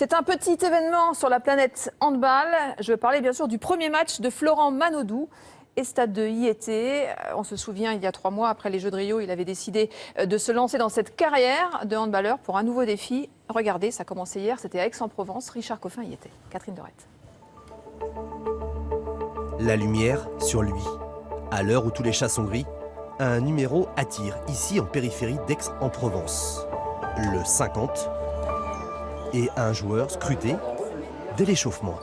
C'est un petit événement sur la planète handball. Je veux parler bien sûr du premier match de Florent Manodou et Stade de IET. On se souvient, il y a 3 mois, après les Jeux de Rio, il avait décidé de se lancer dans cette carrière de handballeur pour un nouveau défi. Regardez, ça a commencé hier, c'était à Aix-en-Provence. Richard Coffin y était. Catherine Dorette. La lumière sur lui. À l'heure où tous les chats sont gris, un numéro attire, ici en périphérie d'Aix-en-Provence. Le 50 et un joueur scruté dès l'échauffement.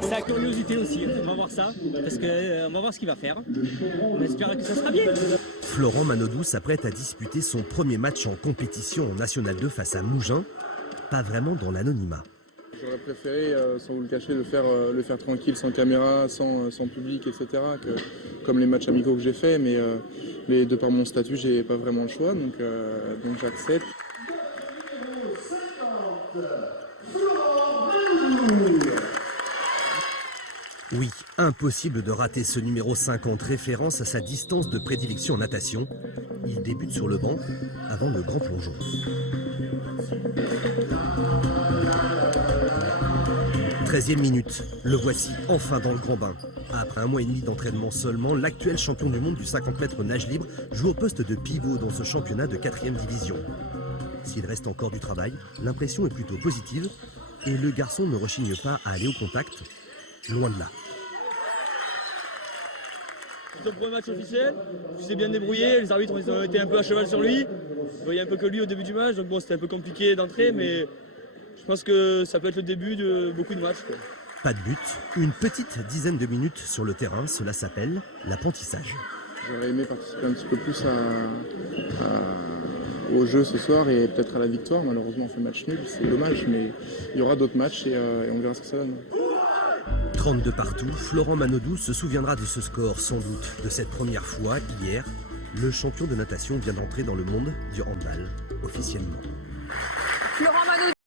C'est la curiosité aussi, on va voir ça, parce qu'on va voir ce qu'il va faire. On espère que ça sera bien. Florent Manodou s'apprête à disputer son premier match en compétition en National 2 face à Mougins, pas vraiment dans l'anonymat. J'aurais préféré, sans vous le cacher, le faire tranquille, sans caméra, sans public, etc. Comme les matchs amicaux que j'ai faits, mais de par mon statut, j'ai pas vraiment le choix, donc j'accepte. Oui, impossible de rater ce numéro 50, référence à sa distance de prédilection en natation. Il débute sur le banc avant le grand plongeon. « 13e minute, le voici enfin dans le grand bain. Après 1 mois et demi d'entraînement seulement, l'actuel champion du monde du 50 mètres nage libre joue au poste de pivot dans ce championnat de 4e division. S'il reste encore du travail, l'impression est plutôt positive et le garçon ne rechigne pas à aller au contact, loin de là. C'est son premier match officiel, il s'est bien débrouillé, les arbitres ont été un peu à cheval sur lui. Il voyait un peu que lui au début du match, donc bon, c'était un peu compliqué d'entrer, mais je pense que ça peut être le début de beaucoup de matchs, quoi. Pas de but, une petite dizaine de minutes sur le terrain, cela s'appelle l'apprentissage. J'aurais aimé participer un petit peu plus au jeu ce soir et peut-être à la victoire. Malheureusement, on fait match nul, c'est dommage, mais il y aura d'autres matchs et on verra ce que ça donne. 32 partout, Florent Manodou se souviendra de ce score sans doute, de cette première fois, hier. Le champion de natation vient d'entrer dans le monde du handball, officiellement. Florent Manodou.